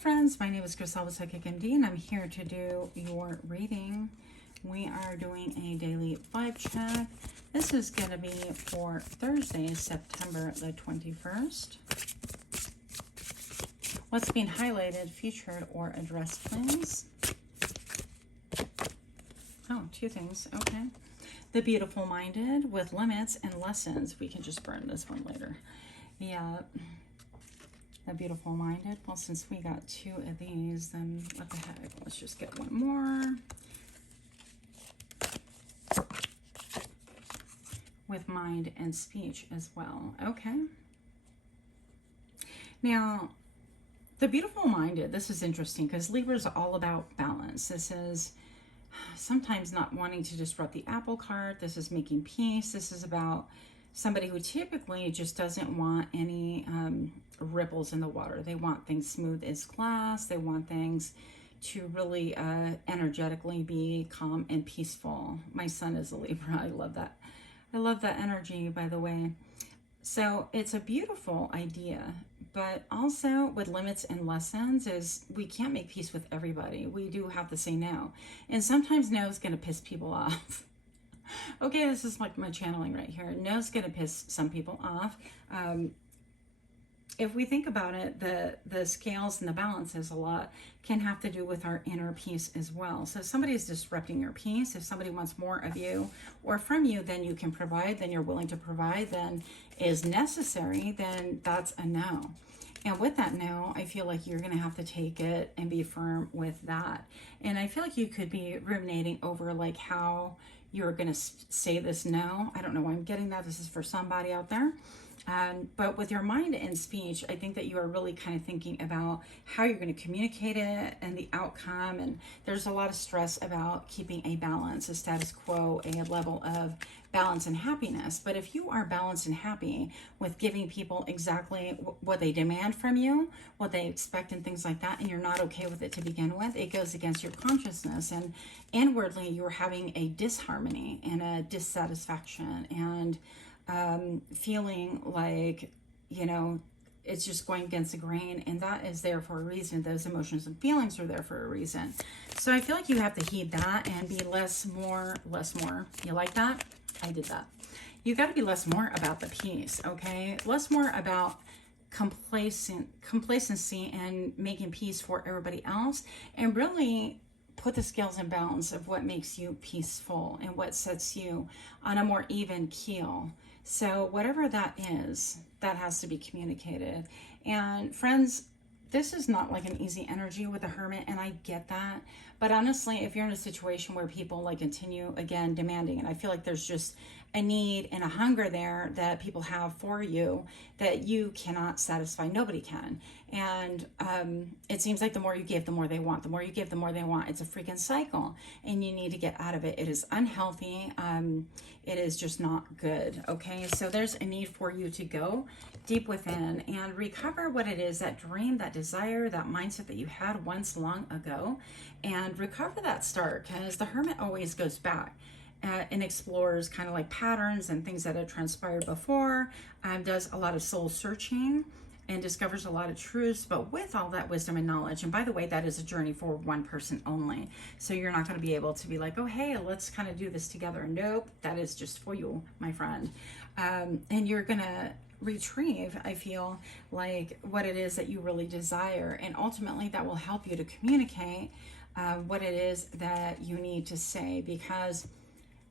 friends, my name is Griselda Psychic MD and I'm here to do your reading. We are doing a daily vibe check. This is going to be for Thursday, September the 21st. What's being highlighted, featured, or addressed, please? Oh, two things. Okay. The beautiful minded with limits and lessons. We can just burn this one later. Yeah. The beautiful minded. Well, since we got two of these, then what the heck? Let's just get one more. With mind and speech as well. Okay. Now, the beautiful minded, this is interesting because Libra is all about balance. This is sometimes not wanting to disrupt the apple cart. This is making peace. This is about somebody who typically just doesn't want any ripples in the water. They want things smooth as glass. They want things to really energetically be calm and peaceful. My son is a Libra. I love that. I love that energy, by the way. So it's a beautiful idea, but also with limits and lessons is we can't make peace with everybody. We do have to say no. And sometimes no is going to piss people off. Okay, this is like my channeling right here. No is going to piss some people off. If we think about it, the scales and the balances a lot can have to do with our inner peace as well. So if somebody is disrupting your peace, if somebody wants more of you or from you than you can provide, then you're willing to provide, then is necessary, then that's a no. And with that no, I feel like you're going to have to take it and be firm with that. And I feel like you could be ruminating over like how you're going to say this no. I don't know why I'm getting that. This is for somebody out there. But with your mind and speech, I think that you are really kind of thinking about how you're going to communicate it and the outcome. And there's a lot of stress about keeping a balance, a status quo, a level of balance and happiness. But if you are balanced and happy with giving people exactly what they demand from you, what they expect and things like that, and you're not okay with it to begin with, it goes against your consciousness. And inwardly, you're having a disharmony and a dissatisfaction and feeling like, you know, it's just going against the grain, and that is there for a reason. Those emotions and feelings are there for a reason. So I feel like you have to heed that and be less more. You like that? I did that. You got to be less more about the peace, okay? Less more about complacency and making peace for everybody else, and really put the scales in balance of what makes you peaceful and what sets you on a more even keel. So whatever that is, that has to be communicated. And friends, this is not like an easy energy with a hermit, and I get that. But honestly, if you're in a situation where people like continue again demanding, and I feel like there's just a need and a hunger there that people have for you that you cannot satisfy. Nobody can. And it seems like the more you give, the more they want. The more you give, the more they want. It's a freaking cycle, and you need to get out of it. It is unhealthy. It is just not good. Okay, so there's a need for you to go deep within and recover what it is, that dream, that desire, that mindset that you had once long ago, and recover that start, because the hermit always goes back and explores kind of like patterns and things that have transpired before, does a lot of soul searching and discovers a lot of truths, but with all that wisdom and knowledge. And by the way, that is a journey for one person only. So you're not going to be able to be like, oh, hey, let's kind of do this together. Nope, that is just for you, my friend. And you're going to retrieve, I feel like, what it is that you really desire. And ultimately that will help you to communicate what it is that you need to say, because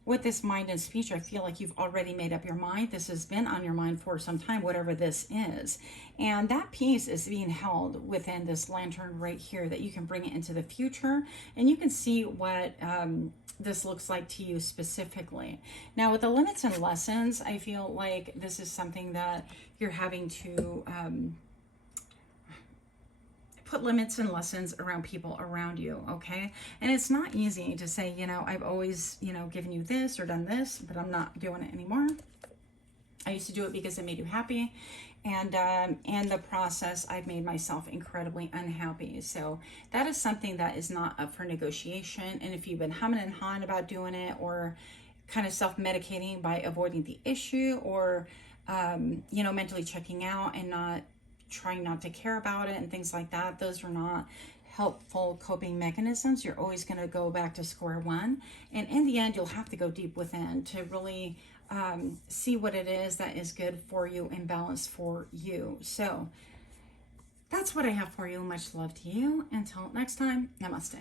with this mind and speech, I feel like you've already made up your mind. This has been on your mind for some time, whatever this is. And that piece is being held within this lantern right here, that you can bring it into the future and you can see what this looks like to you specifically. Now, with the limits and lessons, I feel like this is something that you're having to put limits and lessons around people around you, okay? And it's not easy to say, you know, I've always, you know, given you this or done this, but I'm not doing it anymore. I used to do it because it made you happy. And in the process, I've made myself incredibly unhappy. So that is something that is not up for negotiation. And if you've been humming and hawing about doing it, or kind of self-medicating by avoiding the issue, or, you know, mentally checking out and not trying not to care about it and things like that. Those are not helpful coping mechanisms. You're always going to go back to square one. And in the end, you'll have to go deep within to really see what it is that is good for you and balance for you. So that's what I have for you. Much love to you. Until next time, namaste.